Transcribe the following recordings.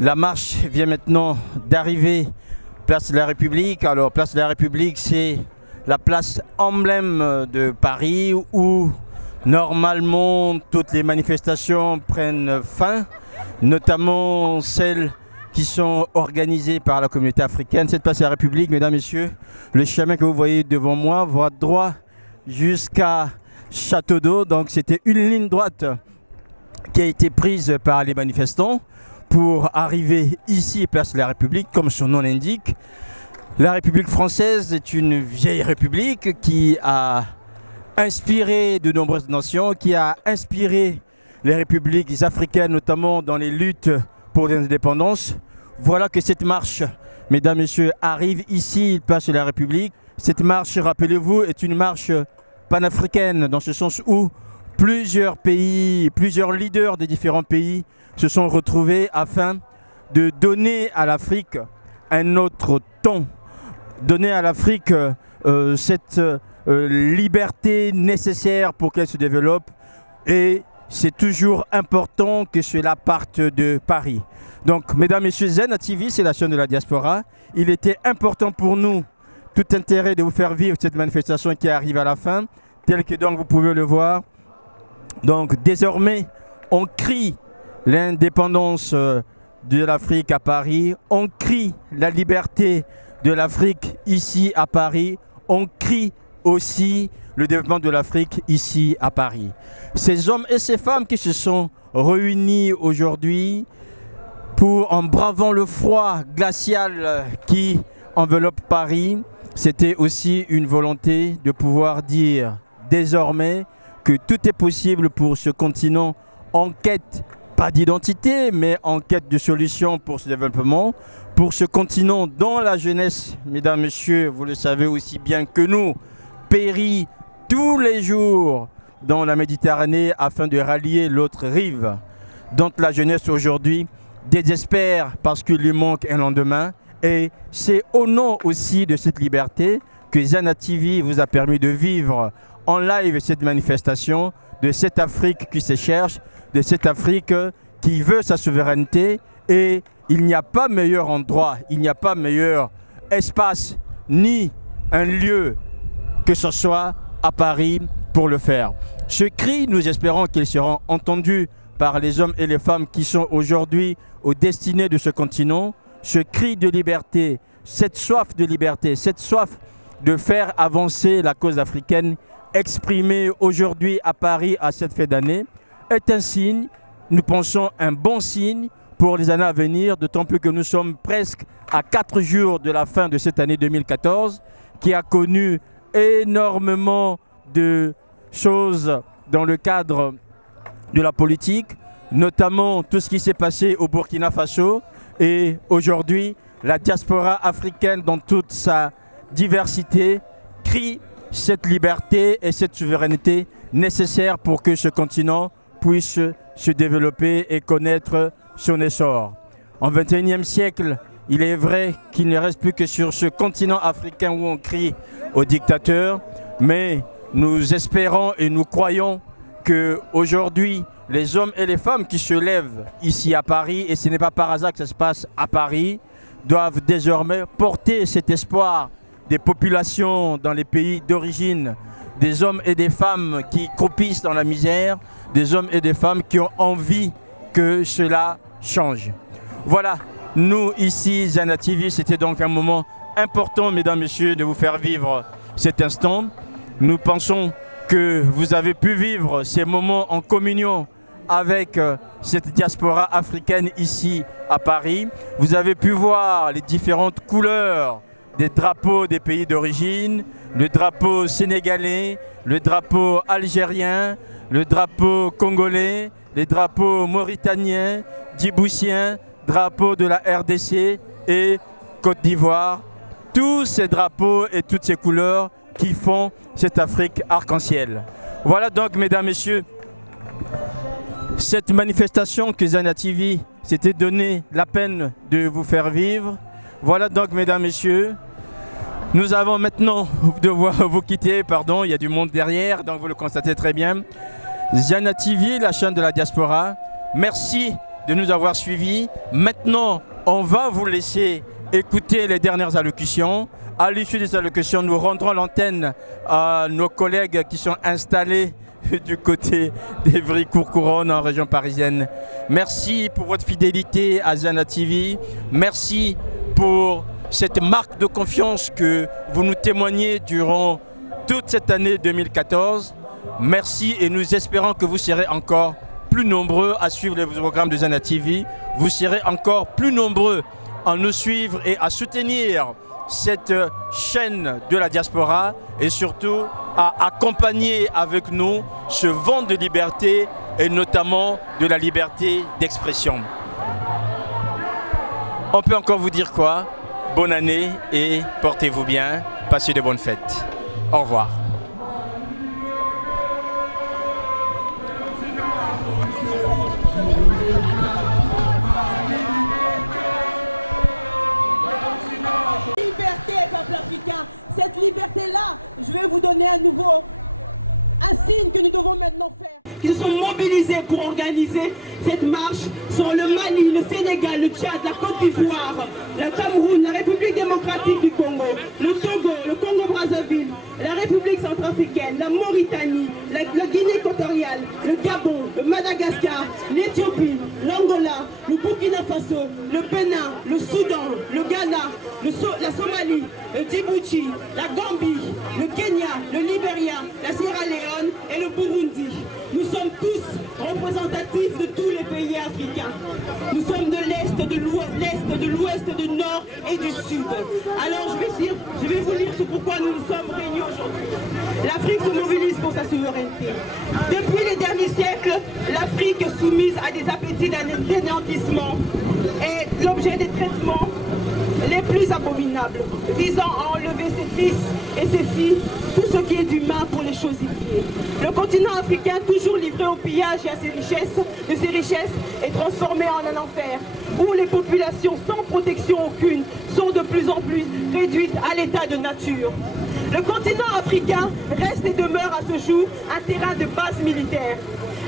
La marche vient maintenant d'arriver place de la République. Alors, place de la République, c'est la place emblème de Paris où normalement toutes les manifestations prennent fin, notamment celles qui sont organisées par la communauté africaine. Cette place de la République, mesdames, messieurs, le chemin que vous voyez devant moi va droit jusqu'à Château d'Eau. Donc c'était une ligne droite qui a été prise par les manifestants pour arriver ici, place de la République, comme son nom l'indique. La République française est une vieille république qui a inspiré de nombreuses nations, qui a inspiré les républiques africaines, notamment dans les luttes pour l'indépendance. Voilà que cette marche, mesdames, messieurs, arrive ici, place de la République. Cette marche, rappelez-vous, est une marche panafricaine, dans ce sens où plusieurs pays, plusieurs leaders des différents pays se sont retrouvés afin de donner à l'Afrique un autre ton, donner à l'Afrique cette liberté nécessaire pour qu'elle se développe. Et c'est toujours important que cela parte de Paris. Donc, mesdames, messieurs, Zen TV, c'est la chaîne de la diaspora. Il était important pour nous, tout intérêt, de vous faire vivre cette manifestation qui arrive à la fin, tel que donc vous pouvez le voir. Donc, désormais, on crie l'indépendance de l'Afrique à Paris, on crie la liberté de l'Afrique ici à Paris, on crie aussi le développement de l'Afrique ici à Paris. Ces hommes et ces femmes qui se sont réunis aujourd'hui en bravant le froid glacial qui enveloppe Paris, c'était aussi une volonté de pouvoir dire désormais que tout est possible pour ce continent en quête, pas d'identité, mais en quête de solutions pour ce développement, pour ce continent dont la jeunesse, mesdames, messieurs, vous le savez aussi bien que nous, périt tous les jours dans la Méditerranée afin de rallier l'autre rive. Donc la jeunesse aujourd'hui désespère parce qu'il lui manque un lendemain. Et c'est au nom aussi de cette liberté que Zana TV vous a permis de vivre en live cette manifestation de cette Afrique qui se cherche, de cette Afrique qui veut sa souveraineté. Et il n'y a pas meilleur endroit, il n'y a pas meilleur espace ni un lieu que ce soit à Paris pour le faire. Ce cri, nous espérons qu'il sera entendu par les hommes et les femmes qui sont aujourd'hui aux destinées de ce continent. Ce cri de liberté, cette soif de liberté, cette soif de faire avancer la cause africaine exprimée aujourd'hui à Paris à cette fête d'année est un signe, nous pensons un bon signe pour les années à venir, d'autant plus que nous sommes presque à 4 jours de la fin de cette année 2014 qui a connu énormément de choses dans le cadre de la politique, notamment tout ce qui s'est passé au Burkina Faso. Et aujourd'hui, la diaspora africaine dans toute sa diversité crie cette liberté et cette souveraineté nécessaires pour que ce continent puisse se développer et connaître son essor. En 21e siècle, il est vrai qu'il ne reste plus que sur ce continent africain où on crie aux dictateurs, mais nous espérons et nous croyons qu'aujourd'hui, les hommes et les femmes qui se lèvent ici à Paris, et ce n'est pas par hasard que ça se passe à Paris, doivent désormais porter cet espoir des populations dans les pays d'origine, des hommes et des femmes qui croupissent dans la misère, des hommes et des femmes qui ont envie que cela change. Voilà, nous ici, Zana TV, c'était donc un moment important, mesdames, messieurs, de vous faire vivre cet instant. Nous pensons que vous avez pu vivre ces moments en communion avec cette diaspora africaine ici à Paris. Vous avez pu voir les différentes couleurs des drapeaux des pays d'origine, le drapeau sénégalais, le drapeau algérien, le drapeau congolais, les drapeaux mauritaniens, djiboutiens, drapeaux de la RDC et Côte d'Ivoire. Tous ces drapeaux et toutes ces couleurs qui font cette Afrique arc-en-ciel. Voilà donc, mesdames, messieurs, cette manifestation que Zana TV s'était donné la peine de vous faire vivre. Voilà donc, mesdames, messieurs, nous avons maintenant devoir vous quitter, pardon, il y a du monde derrière, donc vous le constatez très bien. Zana TV, la chaîne de la diaspora, merci de nous avoir suivis. Maintenant, on va vous laisser écouter les dernières allocutions. À l'issue des allocutions, nous rendrons l'antenne à nos collègues qui sont installés du côté d'Evry-Courcouronnes en région parisienne. Merci pour votre fidélité à Zana TV. Merci pour cette marque de confiance que vous nous témoignez durant toute cette année 2014. Merci et nous espérons que vous serez encore plus nombreux à suivre les programmes de Zana TV. Vous serez encore plus nombreux à nous suivre et à soutenir cette chaîne de la diaspora et surtout à accompagner avec nous ce vent de liberté et notamment de la liberté d'expression. On peut encore vous dire quoi? Bonne année et portez-vous bien, passez de bonnes fêtes. Au revoir. Cette liberté-là, je vais vous donner à nouveau un signe que nous devons maintenant faire. Ils se sont mobilisés pour organiser cette marche sur le Mali, le Sénégal, le Tchad, la Côte d'Ivoire, le Cameroun, la République démocratique du Congo, le Togo, le Congo-Brazzaville, la République centrafricaine, la Mauritanie, la Guinée équatoriale, le Gabon, le Madagascar, l'Éthiopie, l'Angola, le Burkina Faso, le Bénin, le Soudan, le Ghana, la Somalie, le Djibouti, la Gambie, le Kenya, le Libéria, la Sierra Leone et le Burundi. Nous sommes tous représentatifs de tous les pays africains. Nous sommes de l'Est, de l'Ouest, du Nord et du Sud. Alors je vais vous lire ce pourquoi nous nous sommes réunis aujourd'hui. L'Afrique se mobilise pour sa souveraineté. Depuis les derniers siècles, l'Afrique est soumise à des appétits d'anéantissement et l'objet des traitements les plus abominables, visant à enlever ses fils et ses filles, tout ce qui est humain pour les chosifier. Le continent africain, toujours livré au pillage et à ses richesses, est transformé en un enfer, où les populations sans protection aucune sont de plus en plus réduites à l'état de nature. Le continent africain reste et demeure à ce jour un terrain de base militaire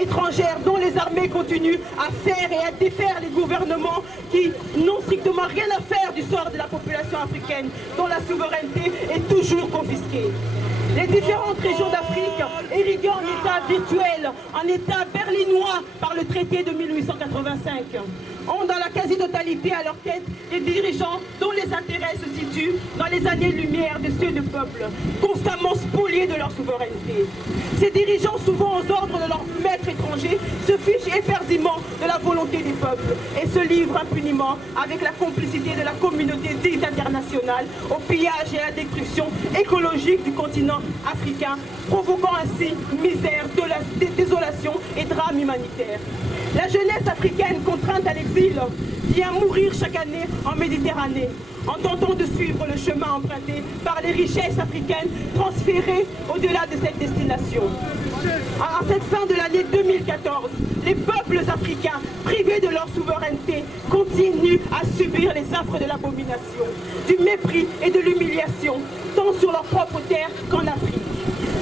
étrangères dont les armées continuent à faire et à défaire les gouvernements qui n'ont strictement rien à faire du sort de la population africaine, dont la souveraineté est toujours confisquée. Les différentes régions d'Afrique, érigées en état virtuel, en état berlinois par le traité de 1885, ont dans la quasi-totalité à leur tête des dirigeants dont les intérêts se situent dans les années-lumière de ceux du peuple, constamment spoliés de leur souveraineté. Ces dirigeants, souvent aux ordres de leurs maîtres étrangers, se fichent éperdument de la volonté du peuple et se livrent impunément avec la complicité de la communauté dite internationale au pillage et à la destruction écologique du continent africain, provoquant ainsi misère, désolation et drame humanitaire. La jeunesse africaine contrainte à l'exil vient mourir chaque année en Méditerranée, en tentant de suivre le chemin emprunté par les richesses africaines transférées au-delà de cette destination. À cette fin de l'année 2014, les peuples africains, privés de leur souveraineté, continuent à subir les affres de l'abomination, du mépris et de l'humiliation, tant sur leur propre terre qu'en Afrique.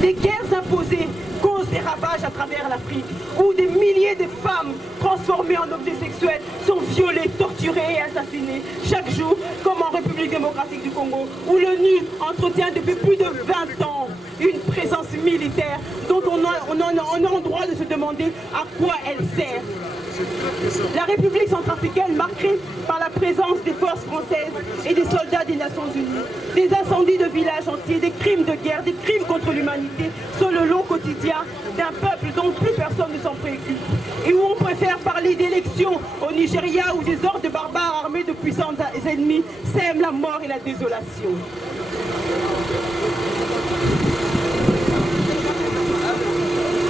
Des guerres imposées causent des ravages à travers l'Afrique, où des milliers de femmes transformées en objets sexuels sont violées, torturées et assassinées chaque jour, comme en République démocratique du Congo, où l'ONU entretient depuis plus de 20 ans une présence militaire dont on a le droit de se demander à quoi elle sert. La République centrafricaine, marquée par la présence des forces françaises et des soldats des Nations Unies, des incendies de villages entiers, des crimes de guerre, des crimes contre l'humanité, sont le lot quotidien d'un peuple dont plus personne ne s'en préoccupe. Et où on préfère parler d'élections au Nigeria où des hordes de barbares armés de puissants ennemis sèment la mort et la désolation.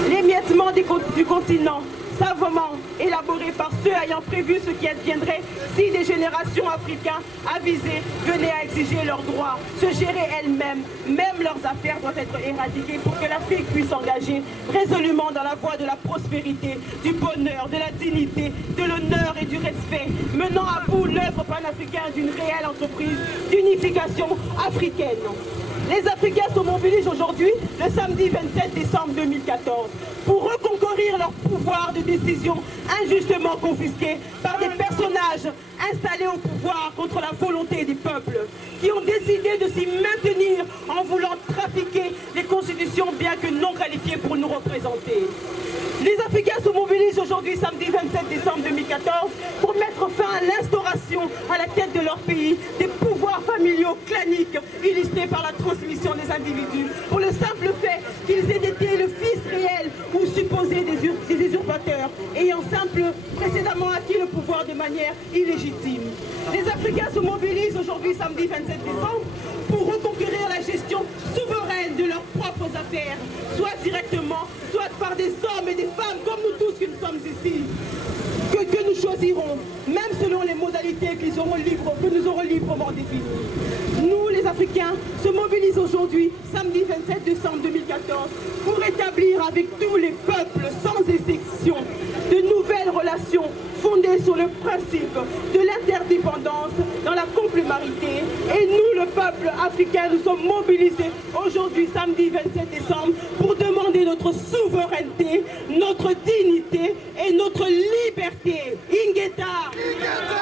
L'émiettement du continent, savamment élaboré par ceux ayant prévu ce qui adviendrait si des générations africaines avisées venaient à exiger leurs droits, se gérer elles-mêmes, même leurs affaires doivent être éradiquées pour que l'Afrique puisse s'engager résolument dans la voie de la prospérité, du bonheur, de la dignité, de l'honneur et du respect, menant à bout l'œuvre panafricaine africain d'une réelle entreprise d'unification africaine. Les Africains se mobilisent aujourd'hui, le samedi 27 décembre 2014, pour reconquérir leur pouvoir de décision injustement confisqué par des personnages installés au pouvoir contre la volonté du peuple, qui ont décidé de s'y maintenir en voulant trafiquer les constitutions bien que non qualifiées pour nous représenter. Les Africains se mobilisent aujourd'hui, samedi 27 décembre 2014, pour mettre fin à l'instauration à la tête de leur pays des pouvoirs familiaux claniques illustrés par la transmission des individus, pour le simple fait qu'ils aient été le fils réel ou supposé des usurpateurs, ayant précédemment acquis le pouvoir de manière illégitime. Les Africains se mobilisent aujourd'hui, samedi 27 décembre, pour reconquérir la gestion souveraine de leurs propres affaires, soit directement, soit par des hommes et des femmes, comme nous tous qui nous sommes ici, que nous choisirons, même selon les modalités que nous aurons librement définies. Nous, les Africains, se mobilisent aujourd'hui, samedi 27 décembre 2014, pour établir avec tous les peuples, sans exception, de nouvelles relations fondées sur le principe de l'interdépendance dans la complémentarité. Et nous, le peuple africain, nous sommes mobilisés aujourd'hui, samedi 27 décembre, pour demander notre souveraineté, notre dignité et notre liberté. Ingeta!